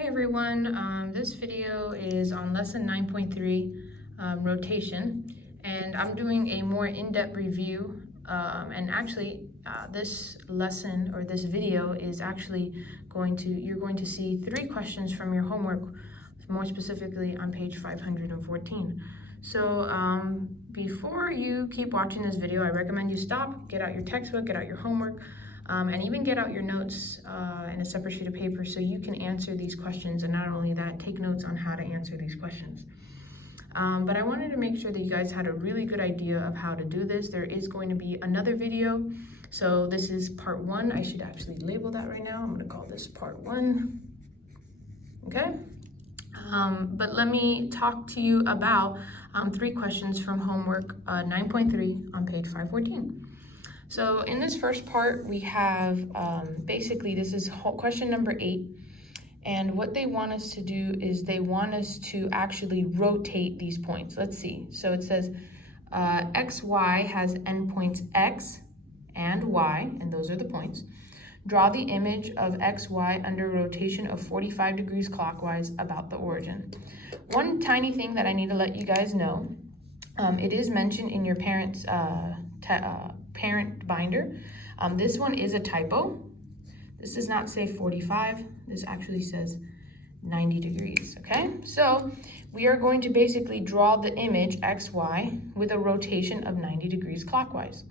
Hey everyone, this video is on lesson 9.3, rotation, and I'm doing a more in-depth review, and actually this lesson or this video is actually you're going to see 3 questions from your homework, more specifically on page 514. So before you keep watching this video, I recommend you stop, get out your textbook, get out your homework, and even get out your notes in a separate sheet of paper so you can answer these questions, and not only that, take notes on how to answer these questions. But I wanted to make sure that you guys had a really good idea of how to do this. There is going to be another video. So this is part 1. I should actually label that right now. I'm going to call this part 1. Okay? But let me talk to you about 3 questions from homework 9.3 on page 514. So in this first part, we have basically this is question number 8. And what they want us to do is they want us to actually rotate these points. Let's see. So it says XY has endpoints X and Y, and those are the points. Draw the image of XY under rotation of 45 degrees clockwise about the origin. One tiny thing that I need to let you guys know, it is mentioned in your parent binder. This one is a typo. This does not say 45. This actually says 90 degrees, okay? So we are going to basically draw the image XY with a rotation of 90 degrees clockwise.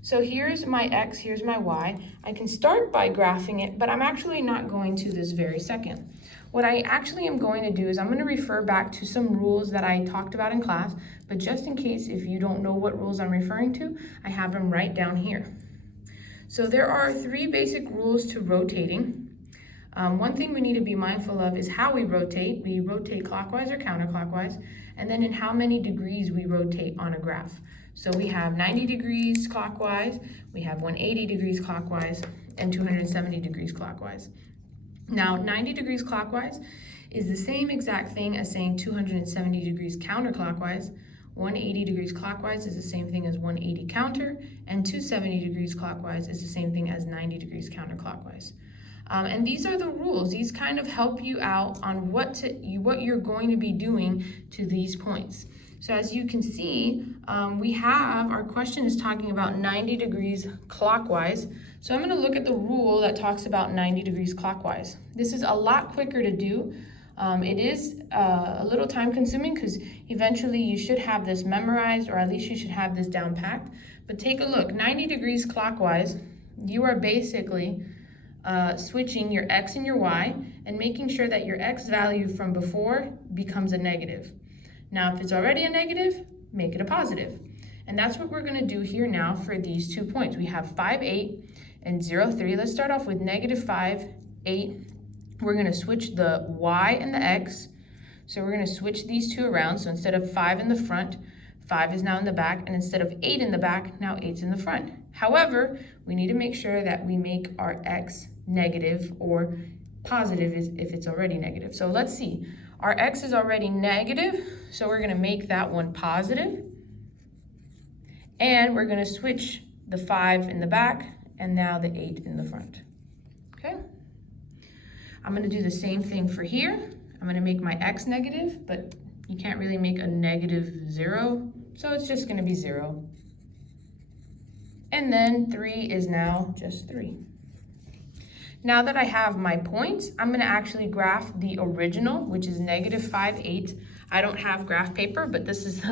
So here's my X, here's my Y. I can start by graphing it, but I'm actually not going to this very second. What I actually am going to do is I'm going to refer back to some rules that I talked about in class, but just in case if you don't know what rules I'm referring to, I have them right down here. So there are 3 basic rules to rotating. One thing we need to be mindful of is how we rotate. We rotate clockwise or counterclockwise, and then in how many degrees we rotate on a graph. So we have 90 degrees clockwise, we have 180 degrees clockwise, and 270 degrees clockwise. Now, 90 degrees clockwise is the same exact thing as saying 270 degrees counterclockwise. 180 degrees clockwise is the same thing as 180 counter, and 270 degrees clockwise is the same thing as 90 degrees counterclockwise. And these are the rules. These kind of help you out on what you're going to be doing to these points. So as you can see, we have, our question is talking about 90 degrees clockwise. So I'm going to look at the rule that talks about 90 degrees clockwise. This is a lot quicker to do. It is a little time consuming because eventually you should have this memorized, or at least you should have this down packed. But take a look, 90 degrees clockwise, you are basically switching your X and your Y and making sure that your X value from before becomes a negative. Now, if it's already a negative, make it a positive. And that's what we're going to do here now for these 2 points. We have 5, 8 and 0, 3. Let's start off with negative 5, 8. We're going to switch the Y and the X. So we're going to switch these 2 around. So instead of 5 in the front, 5 is now in the back. And instead of 8 in the back, now 8's in the front. However, we need to make sure that we make our X negative or positive if it's already negative. So let's see. Our X is already negative, so we're going to make that one positive. And we're going to switch the 5 in the back and now the 8 in the front. Okay? I'm going to do the same thing for here. I'm going to make my X negative, but you can't really make a negative 0, so it's just going to be 0. And then 3 is now just 3. Now that I have my points, I'm going to actually graph the original, which is negative 5, 8. I don't have graph paper, but this is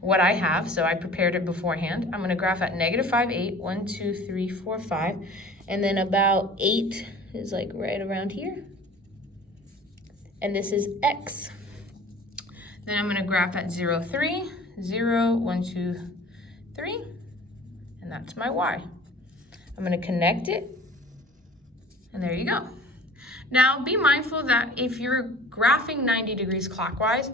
what I have, so I prepared it beforehand. I'm going to graph at negative 5, 8, 1, 2, 3, 4, 5, and then about 8 is like right around here. And this is X. Then I'm going to graph at 0, 3, 0, 1, 2, 3, and that's my Y. I'm going to connect it. And there you go. Now be mindful that if you're graphing 90 degrees clockwise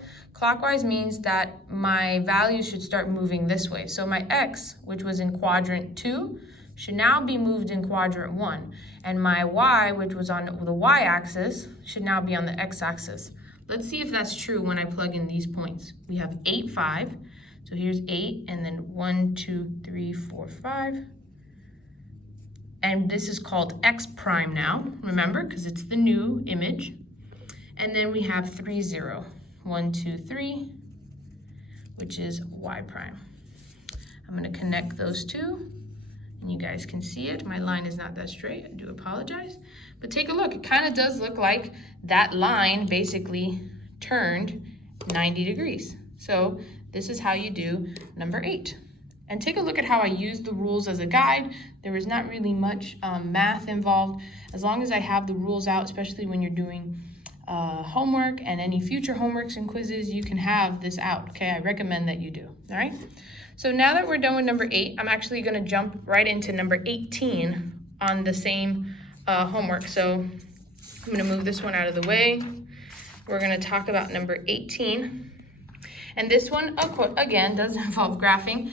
means that my value should start moving this way. So my X, which was in quadrant 2, should now be moved in quadrant 1. And my Y, which was on the Y axis, should now be on the X axis. Let's see if that's true when I plug in these points. We have 8, 5. So here's 8, and then 1, 2, 3, 4, 5. And this is called X prime now, remember, because it's the new image. And then we have 3, 0. 1, 2, 3, which is y prime. I'm going to connect those two, and you guys can see it. My line is not that straight. I do apologize. But take a look. It kind of does look like that line basically turned 90 degrees. So this is how you do number 8. And take a look at how I use the rules as a guide. There is not really much math involved. As long as I have the rules out, especially when you're doing homework and any future homeworks and quizzes, you can have this out, okay? I recommend that you do, all right? So now that we're done with number 8, I'm actually gonna jump right into number 18 on the same homework. So I'm gonna move this one out of the way. We're gonna talk about number 18. And this one, again, does involve graphing.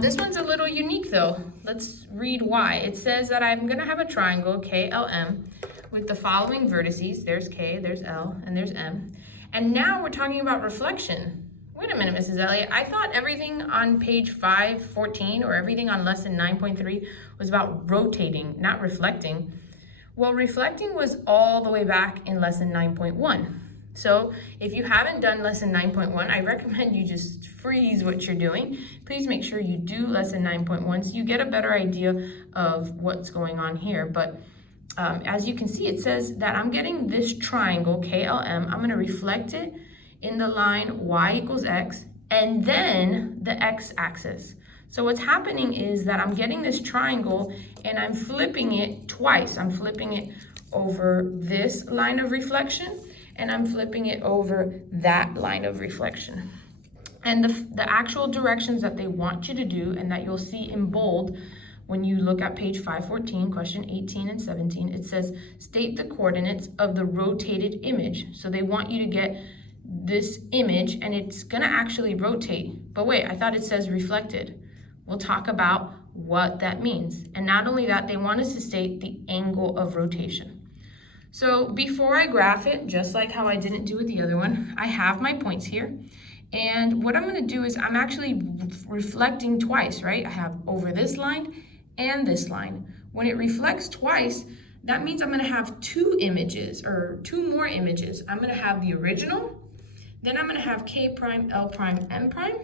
This one's a little unique though. Let's read why. It says that I'm gonna have a triangle, KLM, with the following vertices. There's K, there's L, and there's M. And now we're talking about reflection. Wait a minute, Mrs. Elliott. I thought everything on page 514 or everything on lesson 9.3 was about rotating, not reflecting. Well, reflecting was all the way back in lesson 9.1. So if you haven't done lesson 9.1, I recommend you just freeze what you're doing. Please make sure you do lesson 9.1 so you get a better idea of what's going on here. But as you can see, it says that I'm getting this triangle, KLM. I'm going to reflect it in the line y equals x, and then the x-axis. So what's happening is that I'm getting this triangle, and I'm flipping it twice. I'm flipping it over this line of reflection, and I'm flipping it over that line of reflection. And the actual directions that they want you to do, and that you'll see in bold, when you look at page 514, question 18 and 17, it says, state the coordinates of the rotated image. So they want you to get this image, and it's gonna actually rotate. But wait, I thought it says reflected. We'll talk about what that means. And not only that, they want us to state the angle of rotation. So before I graph it, just like how I didn't do with the other one, I have my points here. And what I'm gonna do is I'm actually reflecting twice, right? I have over this line and this line. When it reflects twice, that means I'm gonna have two images, or two more images. I'm gonna have the original, then I'm gonna have K prime, L prime, M prime,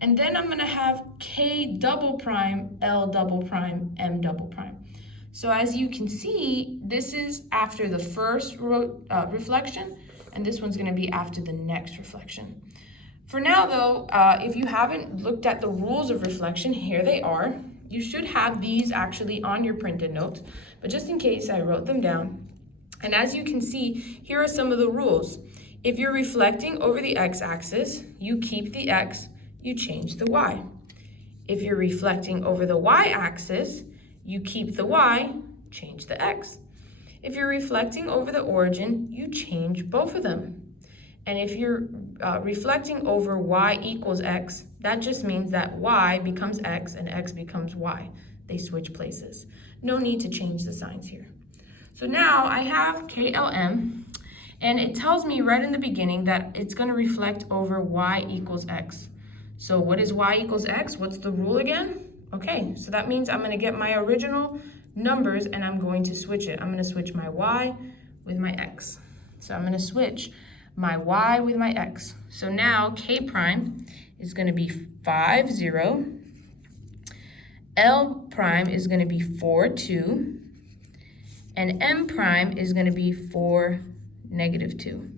and then I'm gonna have K double prime, L double prime, M double prime. So as you can see, this is after the first reflection, and this one's gonna be after the next reflection. For now though, if you haven't looked at the rules of reflection, here they are. You should have these actually on your printed notes, but just in case, I wrote them down. And as you can see, here are some of the rules. If you're reflecting over the x-axis, you keep the x, you change the y. If you're reflecting over the y-axis, you keep the y, change the x. If you're reflecting over the origin, you change both of them. And if you're reflecting over y equals x, that just means that y becomes x and x becomes y. They switch places. No need to change the signs here. So now I have KLM, and it tells me right in the beginning that it's going to reflect over y equals x. So what is y equals x? What's the rule again? Okay, so that means I'm going to get my original numbers and I'm going to switch it. I'm going to switch my y with my x. So I'm going to switch my y with my x. So now K prime is going to be 5, 0. L prime is going to be 4, 2. And M prime is going to be 4, negative 2.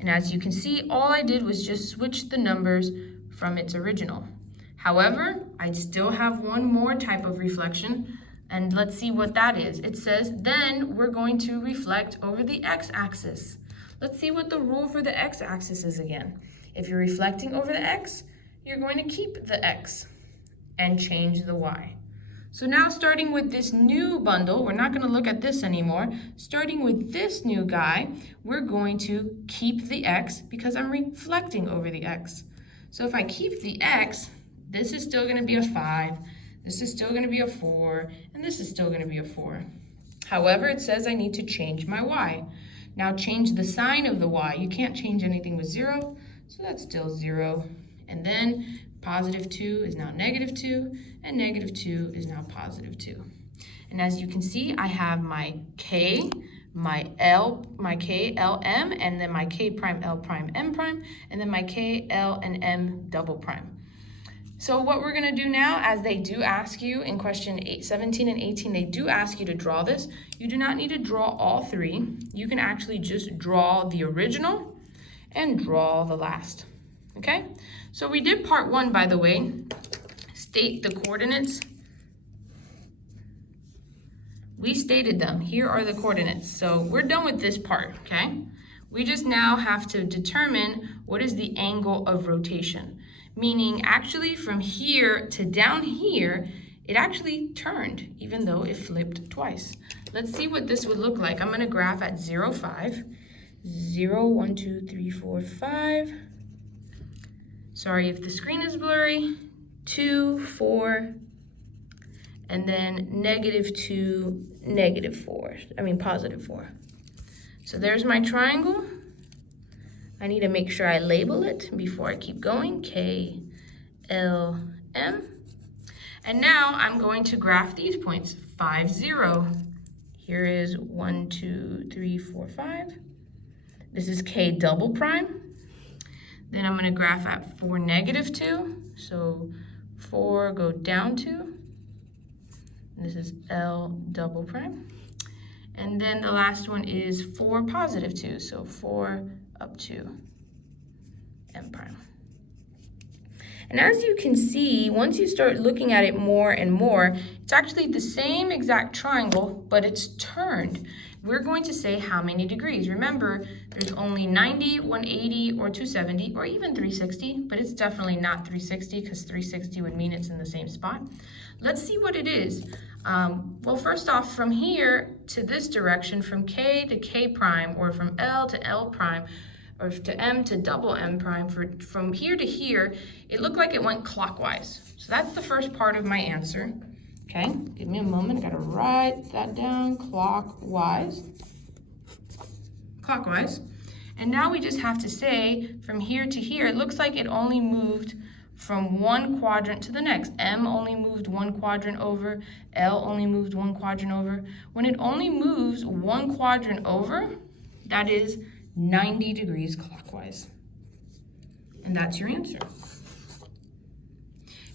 And as you can see, all I did was just switch the numbers from its original. However, I still have one more type of reflection, and let's see what that is. It says, then we're going to reflect over the x-axis. Let's see what the rule for the x-axis is again. If you're reflecting over the x, you're going to keep the x and change the y. So now starting with this new bundle, we're not going to look at this anymore. Starting with this new guy, we're going to keep the x because I'm reflecting over the x. So if I keep the x, this is still going to be a 5, this is still going to be a 4, and this is still going to be a 4. However, it says I need to change my y. Now change the sign of the y. You can't change anything with 0, so that's still 0. And then positive 2 is now negative 2, and negative 2 is now positive 2. And as you can see, I have my K my L, my K, L, M, and then my K prime, L prime, M prime, and then my K, L, and M double prime. So what we're gonna do now, as they do ask you in question 17 and 18, they do ask you to draw this. You do not need to draw all three. You can actually just draw the original and draw the last, okay? So we did part one, by the way, state the coordinates. We stated them. Here are the coordinates. So we're done with this part, okay? We just now have to determine what is the angle of rotation. Meaning actually from here to down here, it actually turned, even though it flipped twice. Let's see what this would look like. I'm gonna graph at 0, 5, 0, 1, 2, 3, 4, 5. Sorry if the screen is blurry. 2, 4, and then -2, -4. Positive 4. So there's my triangle. I need to make sure I label it before I keep going. K, L, M. And now I'm going to graph these points. 5, 0. Here is 1, 2, 3, 4, 5. This is K double prime. Then I'm going to graph at 4, -2. So 4 go down 2. This is L double prime. And then the last one is 4, +2. So 4 up to M prime. And as you can see, once you start looking at it more and more, it's actually the same exact triangle, but it's turned. We're going to say how many degrees. Remember, there's only 90, 180, or 270, or even 360, but it's definitely not 360 because 360 would mean it's in the same spot. Let's see what it is. Well, first off, from here to this direction, from K to K prime, or from L to L prime, or to M to double M prime, from here to here, it looked like it went clockwise. So that's the first part of my answer. Okay, give me a moment, I gotta write that down, clockwise. Clockwise. And now we just have to say, from here to here, it looks like it only moved from one quadrant to the next. M only moved one quadrant over, L only moved one quadrant over. When it only moves one quadrant over, that is 90 degrees clockwise. And that's your answer.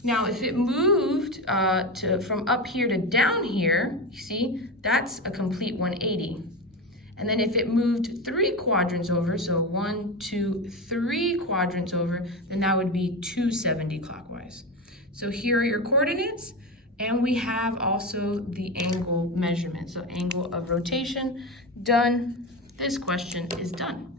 Now, if it moved from up here to down here, you see, that's a complete 180. And then if it moved 3 quadrants over, so 1, 2, 3 quadrants over, then that would be 270 clockwise. So here are your coordinates, and we have also the angle measurement. So angle of rotation, done. This question is done.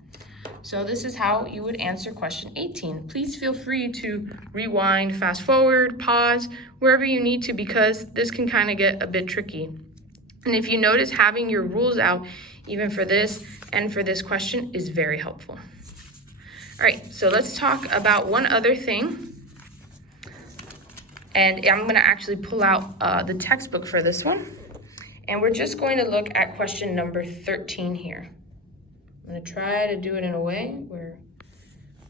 So this is how you would answer question 18. Please feel free to rewind, fast forward, pause, wherever you need to, because this can kind of get a bit tricky. And if you notice, having your rules out, even for this and for this question, is very helpful. All right, so let's talk about one other thing. And I'm gonna actually pull out the textbook for this one. And we're just going to look at question number 13 here. I'm gonna try to do it in a way where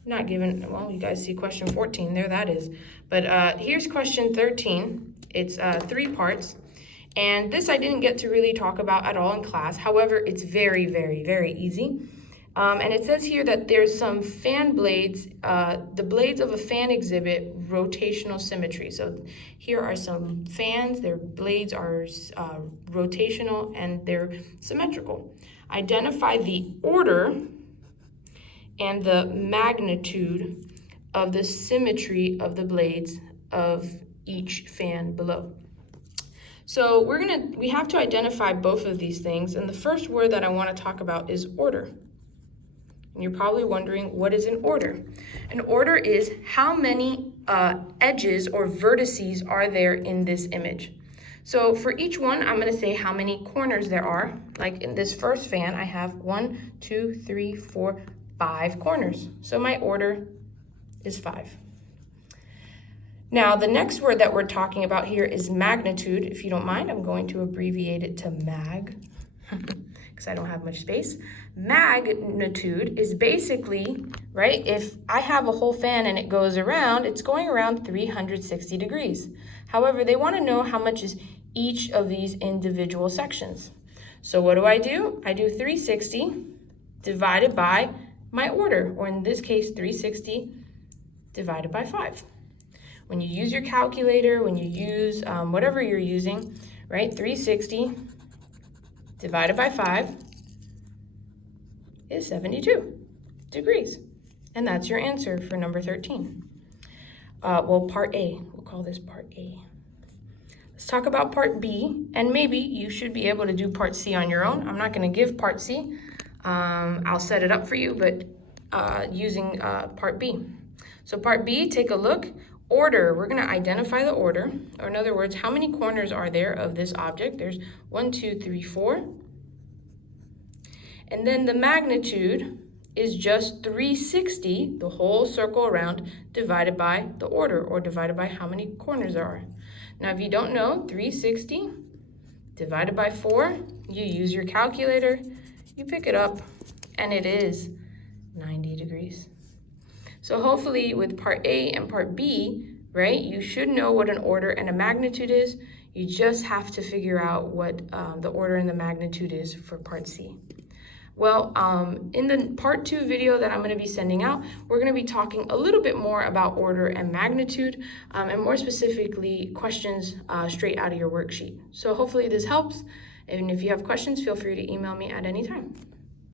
not given, well, you guys see question 14, there that is. But here's question 13. It's 3 parts. And this I didn't get to really talk about at all in class. However, it's very, very, very easy. And it says here that there's some fan blades. The blades of a fan exhibit rotational symmetry. So here are some fans. Their blades are rotational and they're symmetrical. Identify the order and the magnitude of the symmetry of the blades of each fan below. So we have to identify both of these things, and the first word that I want to talk about is order. And you're probably wondering, what is an order? An order is how many edges or vertices are there in this image. So for each one, I'm going to say how many corners there are. Like in this first fan, I have 1, 2, 3, 4, 5 corners. So my order is 5. Now, the next word that we're talking about here is magnitude. If you don't mind, I'm going to abbreviate it to MAG because I don't have much space. Magnitude is basically, right, if I have a whole fan and it goes around, it's going around 360 degrees. However, they want to know how much is each of these individual sections. So what do? I do 360 divided by my order, or in this case, 360 divided by 5. When you use your calculator, when you use whatever you're using, right, 360 divided by 5 is 72 degrees. And that's your answer for number 13. Well, part A, we'll call this part A. Let's talk about part B, and maybe you should be able to do part C on your own. I'm not gonna give part C. I'll set it up for you, but using part B. So part B, take a look. Order, we're gonna identify the order, or in other words, how many corners are there of this object? There's 1, 2, 3, 4. And then the magnitude is just 360, the whole circle around, divided by the order, or divided by how many corners there are. Now, if you don't know, 360 divided by 4, you use your calculator, you pick it up, and it is 90 degrees. So hopefully with part A and part B, right, you should know what an order and a magnitude is. You just have to figure out what the order and the magnitude is for part C. Well, in the part 2 video that I'm going to be sending out, we're going to be talking a little bit more about order and magnitude, and more specifically, questions straight out of your worksheet. So hopefully this helps, and if you have questions, feel free to email me at any time.